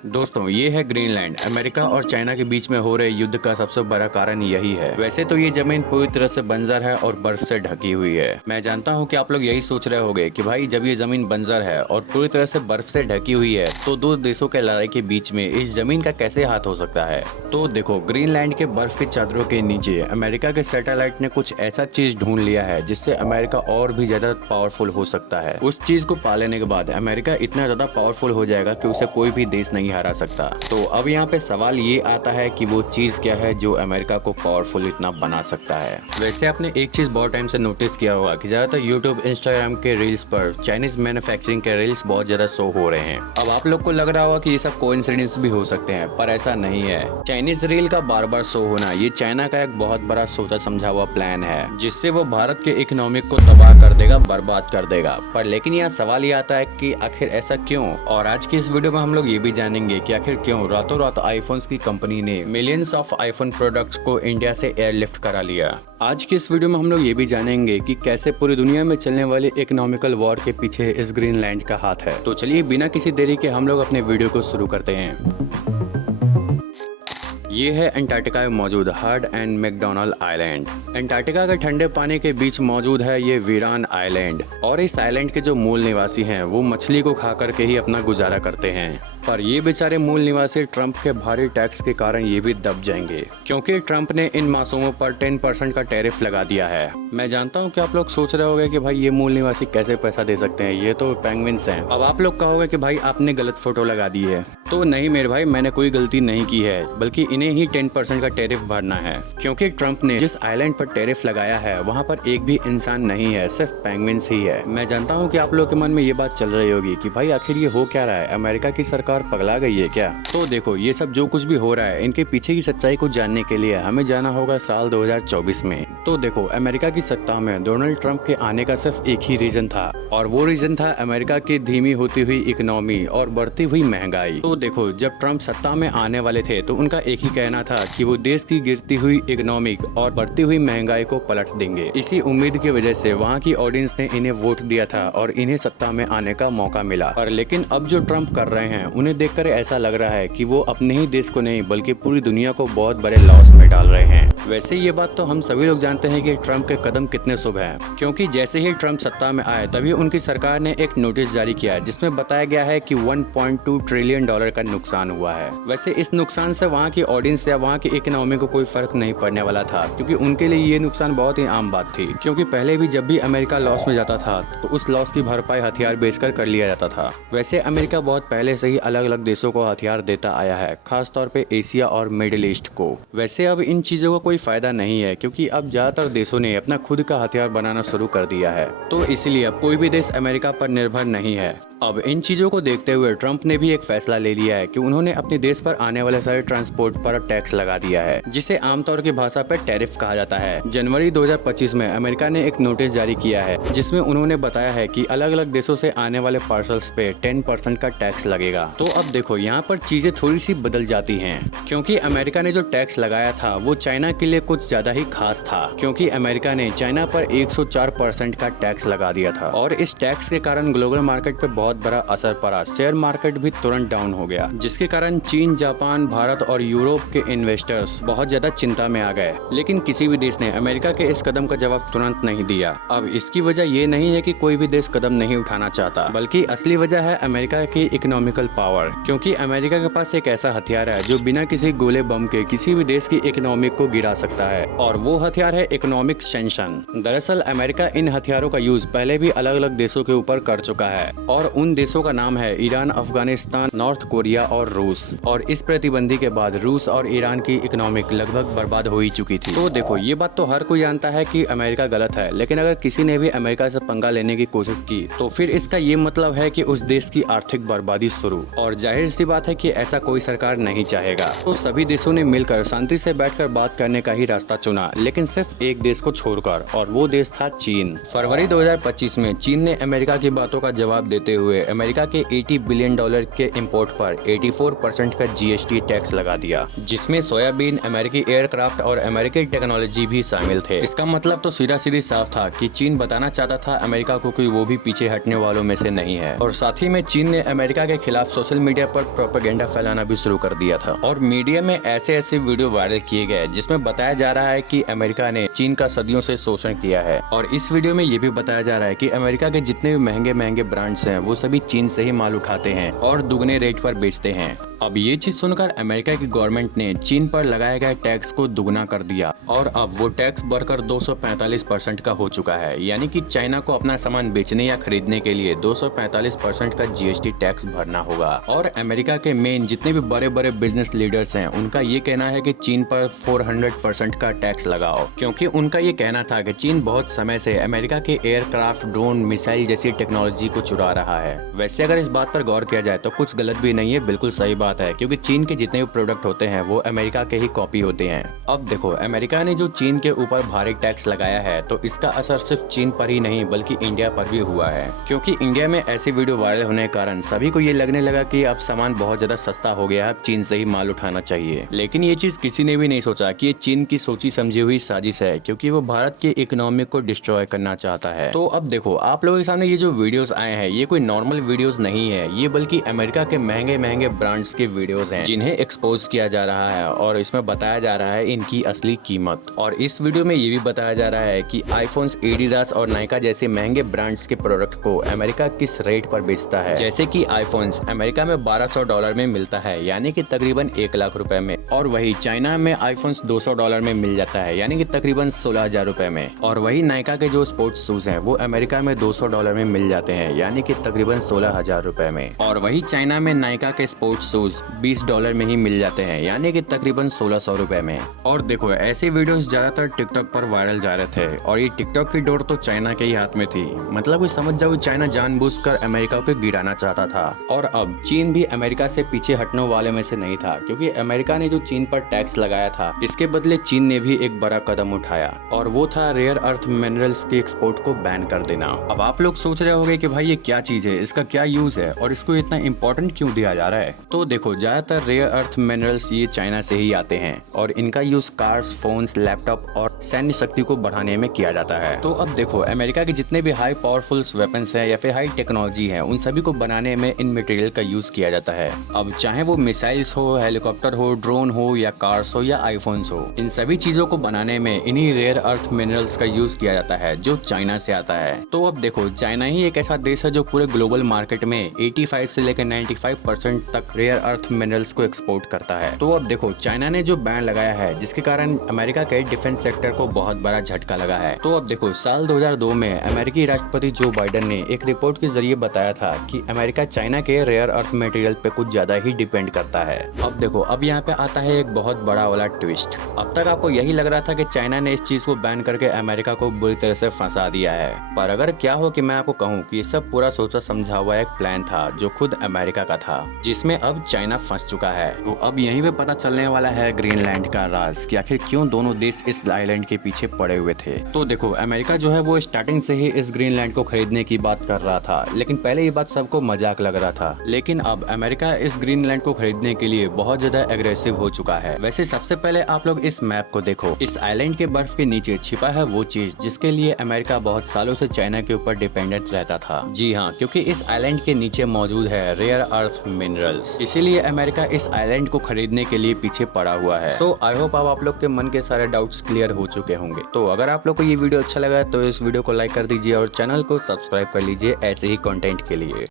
दोस्तों ये है ग्रीनलैंड। अमेरिका और चाइना के बीच में हो रहे युद्ध का सबसे बड़ा कारण यही है। वैसे तो ये जमीन पूरी तरह से बंजर है और बर्फ से ढकी हुई है। मैं जानता हूँ कि आप लोग यही सोच रहे होंगे कि भाई जब ये जमीन बंजर है और पूरी तरह से बर्फ से ढकी हुई है तो दो देशों के लड़ाई के बीच में इस जमीन का कैसे हाथ हो सकता है। तो देखो, ग्रीनलैंड के बर्फ की चादरों के नीचे अमेरिका के सैटेलाइट ने कुछ ऐसा चीज ढूंढ लिया है जिससे अमेरिका और भी ज्यादा पावरफुल हो सकता है। उस चीज को पा लेने के बाद अमेरिका इतना ज्यादा पावरफुल हो जाएगा कि उसे कोई भी देश नहीं हरा सकता। तो अब यहाँ पे सवाल ये आता है कि वो चीज क्या है जो अमेरिका को पावरफुल इतना बना सकता है। वैसे आपने एक चीज बहुत टाइम से नोटिस किया होगा कि ज्यादातर यूट्यूब इंस्टाग्राम के रील्स पर चाइनीज मैन्युफैक्चरिंग के रील्स बहुत ज्यादा शो हो रहे हैं। अब आप लोग को लग रहा होगा कि ये सब कोइंसिडेंस भी हो सकते हैं, पर ऐसा नहीं है। चाइनीज रील का बार बार शो होना ये चाइना का एक बहुत बड़ा सोचा समझा हुआ प्लान है जिससे वो भारत के इकोनॉमिक को तबाह कर देगा, बर्बाद कर देगा। पर लेकिन यहाँ सवाल ये आता है कि आखिर ऐसा क्यों। और आज की इस वीडियो में हम लोग ये भी जानेंगे कि आखिर क्यों रातों रात आईफोन्स की कंपनी ने मिलियंस ऑफ आईफोन प्रोडक्ट्स को इंडिया से एयरलिफ्ट करा लिया। आज की इस वीडियो में हम लोग ये भी जानेंगे कि कैसे पूरी दुनिया में चलने वाले इकोनॉमिकल वॉर के पीछे इस ग्रीनलैंड का हाथ है। तो चलिए बिना किसी देरी के हम लोग अपने वीडियो को शुरू करते हैं। ये है अंटार्कटिका में मौजूद Heard and McDonald island. Antarctica के ठंडे पानी के बीच मौजूद है ये वीरान आइलैंड। और इस आइलैंड के जो मूल निवासी हैं वो मछली को खा करके ही अपना गुजारा करते हैं। पर ये बेचारे मूल निवासी ट्रंप के भारी टैक्स के कारण ये भी दब जाएंगे क्योंकि ट्रंप ने इन मासूमों पर 10% का टैरिफ लगा दिया है। मैं जानता हूँ कि आप लोग सोच रहे होंगे कि भाई ये मूल निवासी कैसे पैसा दे सकते हैं, ये तो पेंगुइन्स हैं। अब आप लोग कहोगे कि भाई आपने गलत फोटो लगा दी है। तो नहीं मेरे भाई, मैंने कोई गलती नहीं की है, बल्कि इन्हें ही 10% का टैरिफ भरना है क्योंकि ट्रंप ने जिस आइलैंड पर टैरिफ लगाया है वहाँ पर एक भी इंसान नहीं है, सिर्फ पेंगुइन्स ही है। मैं जानता हूँ कि आप लोग के मन में ये बात चल रही होगी कि भाई आखिर ये हो क्या रहा है, अमेरिका की सरकार पगला गई है क्या। तो देखो, ये सब जो कुछ भी हो रहा है इनके पीछे की सच्चाई को जानने के लिए हमें जाना होगा साल 2024 में। तो देखो, अमेरिका की सत्ता में डोनाल्ड ट्रंप के आने का सिर्फ एक ही रीजन था और वो रीजन था अमेरिका की धीमी होती हुई इकोनॉमी और बढ़ती हुई महंगाई। तो देखो, जब ट्रंप सत्ता में आने वाले थे तो उनका एक ही कहना था कि वो देश की गिरती हुई इकोनॉमिक और बढ़ती हुई महंगाई को पलट देंगे। इसी उम्मीद की वजह से वहाँ की ऑडियंस ने इन्हें वोट दिया था और इन्हें सत्ता में आने का मौका मिला। और लेकिन अब जो ट्रंप कर रहे हैं उन्हें देखकर ऐसा लग रहा है कि वो अपने ही देश को नहीं बल्कि पूरी दुनिया को बहुत बड़े लॉस में डाल रहे हैं। वैसे ये बात तो हम सभी लोग जानते हैं कि ट्रंप के कदम कितने शुभ हैं, क्योंकि जैसे ही ट्रंप सत्ता में आए तभी उनकी सरकार ने एक नोटिस जारी किया जिसमें बताया गया है कि 1.2 ट्रिलियन डॉलर का नुकसान हुआ है। वैसे इस नुकसान से वहाँ की ऑडियंस या वहाँ की इकोनॉमी को कोई फर्क नहीं पड़ने वाला था क्योंकि उनके लिए ये नुकसान बहुत ही आम बात थी, क्योंकि पहले भी जब भी अमेरिका लॉस में जाता था तो उस लॉस की भरपाई हथियार बेचकर कर लिया जाता था। वैसे अमेरिका बहुत पहले से ही अलग अलग देशों को हथियार देता आया है, खास तौर पे एशिया और मिडिल ईस्ट को। वैसे अब इन चीजों का कोई फायदा नहीं है क्योंकि अब ज्यादातर देशों ने अपना खुद का हथियार बनाना शुरू कर दिया है, तो इसलिए अब कोई भी देश अमेरिका पर निर्भर नहीं है। अब इन चीजों को देखते हुए ट्रंप ने भी एक फैसला ले लिया है कि उन्होंने अपने देश पर आने वाले सारे ट्रांसपोर्ट पर टैक्स लगा दिया है, जिसे आमतौर की भाषा पर टैरिफ कहा जाता है। जनवरी 2025 में अमेरिका ने एक नोटिस जारी किया है जिसमें उन्होंने बताया है कि अलग अलग देशों से आने वाले पार्सल्स पे 10% का टैक्स लगेगा। तो अब देखो, यहाँ पर चीजें थोड़ी सी बदल जाती हैं क्योंकि अमेरिका ने जो टैक्स लगाया था वो चाइना के लिए कुछ ज्यादा ही खास था, क्योंकि अमेरिका ने चाइना पर 104% का टैक्स लगा दिया था और इस टैक्स के कारण ग्लोबल मार्केट पे बहुत बड़ा असर पड़ा। शेयर मार्केट भी तुरंत डाउन हो गया, जिसके कारण चीन, जापान, भारत और यूरोप के इन्वेस्टर्स बहुत ज्यादा चिंता में आ गए। लेकिन किसी भी देश ने अमेरिका के इस कदम का जवाब तुरंत नहीं दिया। अब इसकी वजह ये नहीं है कि कोई भी देश कदम नहीं उठाना चाहता, बल्कि असली वजह है अमेरिका की इकोनॉमिकल पावर, क्योंकि अमेरिका के पास एक ऐसा हथियार है जो बिना किसी गोले बम के किसी भी देश की इकोनॉमी को गिरा सकता है, और वो हथियार है इकोनॉमिक सैंक्शन। दरअसल अमेरिका इन हथियारों का यूज पहले भी अलग अलग देशों के ऊपर कर चुका है और उन देशों का नाम है ईरान, अफगानिस्तान, नॉर्थ कोरिया और रूस। और इस प्रतिबंधी के बाद रूस और ईरान की इकोनॉमिक लगभग बर्बाद हो ही चुकी थी। तो देखो, ये बात तो हर कोई जानता है कि अमेरिका गलत है, लेकिन अगर किसी ने भी अमेरिका से पंगा लेने की कोशिश की तो फिर इसका ये मतलब है कि उस देश की आर्थिक बर्बादी शुरू। और जाहिर सी बात है कि ऐसा कोई सरकार नहीं चाहेगा। तो सभी देशों ने मिलकर शांति से बैठकर बात करने का ही रास्ता चुना, लेकिन सिर्फ सिर्फ एक देश को छोड़कर, और वो देश था चीन। फरवरी 2025 में चीन ने अमेरिका की बातों का जवाब देते हुए अमेरिका के $80 बिलियन के इंपोर्ट पर 84% का GST टैक्स लगा दिया, जिसमें सोयाबीन, अमेरिकी एयरक्राफ्ट और अमेरिकी टेक्नोलॉजी भी शामिल थे। इसका मतलब तो सीधा सीधी साफ था कि चीन बताना चाहता था अमेरिका को कि वो भी पीछे हटने वालों में से नहीं है। और साथ ही में चीन ने अमेरिका के खिलाफ सोशल मीडिया पर प्रोपेगेंडा फैलाना भी शुरू कर दिया था, और मीडिया में ऐसे वीडियो वायरल किए गए जिसमें बताया जा रहा है कि अमेरिका ने चीन का सदियों से शोषण किया है। और इस वीडियो में ये भी बताया जा रहा है कि अमेरिका के जितने भी महंगे ब्रांड्स हैं वो सभी चीन से ही माल उठाते हैं और दुगने रेट पर बेचते हैं। अब ये चीज सुनकर अमेरिका की गवर्नमेंट ने चीन पर लगाए गए टैक्स को दुगना कर दिया, और अब वो टैक्स बढ़कर 245% का हो चुका है। यानी कि चाइना को अपना सामान बेचने या खरीदने के लिए 245% का GST टैक्स भरना होगा। और अमेरिका के मेन जितने भी बड़े बड़े बिजनेस लीडर्स हैं उनका ये कहना है कि चीन पर 400% का टैक्स लगाओ, क्योंकि उनका ये कहना था कि चीन बहुत समय से अमेरिका के एयरक्राफ्ट, ड्रोन, मिसाइल जैसी टेक्नोलॉजी को चुरा रहा है। वैसे अगर इस बात पर गौर किया जाए तो कुछ गलत भी नहीं है, बिल्कुल सही बात है, क्योंकि चीन के जितने भी प्रोडक्ट होते हैं वो अमेरिका के ही कॉपी होते हैं। अब देखो, अमेरिका ने जो चीन के ऊपर भारी टैक्स लगाया है तो इसका असर सिर्फ चीन पर ही नहीं बल्कि इंडिया पर भी हुआ है, क्योंकि इंडिया में ऐसी वीडियो वायरल होने के कारण सभी को ये लगने लगा कि अब सामान बहुत ज्यादा सस्ता हो गया है, अब चीन से ही माल उठाना चाहिए। लेकिन ये चीज किसी ने भी नहीं सोचा कि ये चीन की सोची समझी हुई साजिश है, क्योंकि वो भारत के इकोनॉमी को डिस्ट्रॉय करना चाहता है। तो अब देखो, आप लोगों के सामने ये जो वीडियोस आए हैं ये कोई नॉर्मल वीडियोस नहीं है, ये बल्कि अमेरिका के महंगे ब्रांड्स के वीडियोस हैं जिन्हें एक्सपोज किया जा रहा है, और इसमें बताया जा रहा है इनकी असली कीमत। और इस वीडियो में ये भी बताया जा रहा है कि आईफोन्स, एडिडास और नाइका जैसे महंगे ब्रांड्स के प्रोडक्ट को अमेरिका किस रेट पर बेचता है। जैसे कि आईफोन्स अमेरिका में $1200 में मिलता है, यानी कि तकरीबन 1 लाख रुपए में, और वही चाइना में आईफोन्स $200 में मिल जाता है, यानी कि तकरीबन 16,000 रुपए में। और वही नाइका के जो स्पोर्ट्स शूज हैं वो अमेरिका में $200 में मिल जाते हैं, यानी कि तकरीबन 16,000 रुपए में। और वही चाइना में नाइका के स्पोर्ट्स शूज $20 में ही मिल जाते हैं, यानी कि तकरीबन 1600 रुपए में। और देखो, ऐसे वीडियोस ज्यादातर टिकटॉक पर वायरल जा रहे थे, और ये टिकटॉक की डोर तो चाइना के ही हाथ में थी। मतलब समझ जाओ, चाइना जानबूझकर अमेरिका को गिराना चाहता था। और अब चीन भी अमेरिका से पीछे हटने वाले में से नहीं था, क्योंकि अमेरिका ने जो चीन पर टैक्स लगाया था इसके बदले चीन ने भी एक बड़ा कदम उठाया, और वो था रेयर अर्थ मिनरल्स के एक्सपोर्ट को बैन कर देना। अब आप लोग सोच रहे होंगे कि भाई ये क्या चीज है, इसका क्या यूज है और इसको इतना इम्पोर्टेंट क्यों दिया जा रहा है। तो देखो, ज्यादातर रेयर अर्थ मिनरल्स ये चाइना से ही आते हैं, और इनका यूज कार्स, फोन्स, लैपटॉप और सैन्य शक्ति को बढ़ाने में किया जाता है। तो अब देखो, अमेरिका के जितने भी हाई पावरफुल वेपन्स हैं या फिर हाई टेक्नोलॉजी है, उन सभी को बनाने में इन मटेरियल का यूज किया जाता है। अब चाहे वो मिसाइल्स हो, हेलीकॉप्टर हो, ड्रोन हो या कार्स हो या आईफोन्स हो, इन सभी चीजों को बनाने में इन्हीं रेयर अर्थ मिनरल्स का यूज किया जाता है जो चाइना से आता है। तो अब देखो, चाइना ही एक ऐसा देश है जो पूरे ग्लोबल मार्केट में 85 से लेकर 95% तक रेयर अर्थ मिनरल्स को एक्सपोर्ट करता है। तो अब देखो, चाइना ने जो बैन लगाया है जिसके कारण अमेरिका के डिफेंस सेक्टर को बहुत बड़ा झटका लगा है। तो अब देखो, साल 2002 में अमेरिकी राष्ट्रपति जो बाइडेन ने एक रिपोर्ट के जरिए बताया था कि अमेरिका चाइना के रेयर अर्थ मटेरियल पे कुछ ज्यादा ही डिपेंड करता है। अब देखो, अब यहाँ पे आता है एक बहुत बड़ा वाला ट्विस्ट। अब तक आपको यही लग रहा था कि चाइना ने इस चीज को बैन करके अमेरिका को बुरी तरह से फंसा दिया है, पर अगर क्या हो कि मैं आपको कहूँ कि ये सब पूरा सोचा समझा हुआ एक प्लान था जो खुद अमेरिका का था, जिसमें अब चाइना फंस चुका है। तो अब यहीं पे पता चलने वाला है ग्रीनलैंड का राज कि आखिर क्यों दोनों देश इस आइलैंड के पीछे पड़े हुए थे। तो देखो, अमेरिका जो है वो स्टार्टिंग से ही इस ग्रीनलैंड को खरीदने की बात कर रहा था, लेकिन पहले ये बात सबको मजाक लग रहा था। लेकिन अब अमेरिका इस ग्रीनलैंड को खरीदने के लिए बहुत ज्यादा एग्रेसिव हो चुका है। वैसे सबसे पहले आप लोग इस मैप को देखो, इस आइलैंड के बर्फ के नीचे छिपा है वो चीज जिसके लिए अमेरिका बहुत सालों से चाइना के ऊपर डिपेंडेंट रहता था। जी हाँ, क्योंकि इस आइलैंड के नीचे मौजूद है रेयर अर्थ मिनरल्स, इसीलिए अमेरिका इस आइलैंड को खरीदने के लिए पीछे पड़ा हुआ है। सो आई होप आप लोग के मन के सारे डाउट्स क्लियर हो चुके होंगे। तो अगर आप लोग को ये वीडियो अच्छा लगा तो इस वीडियो को लाइक कर दीजिए और चैनल को सब्सक्राइब कर लीजिए ऐसे ही कंटेंट के लिए।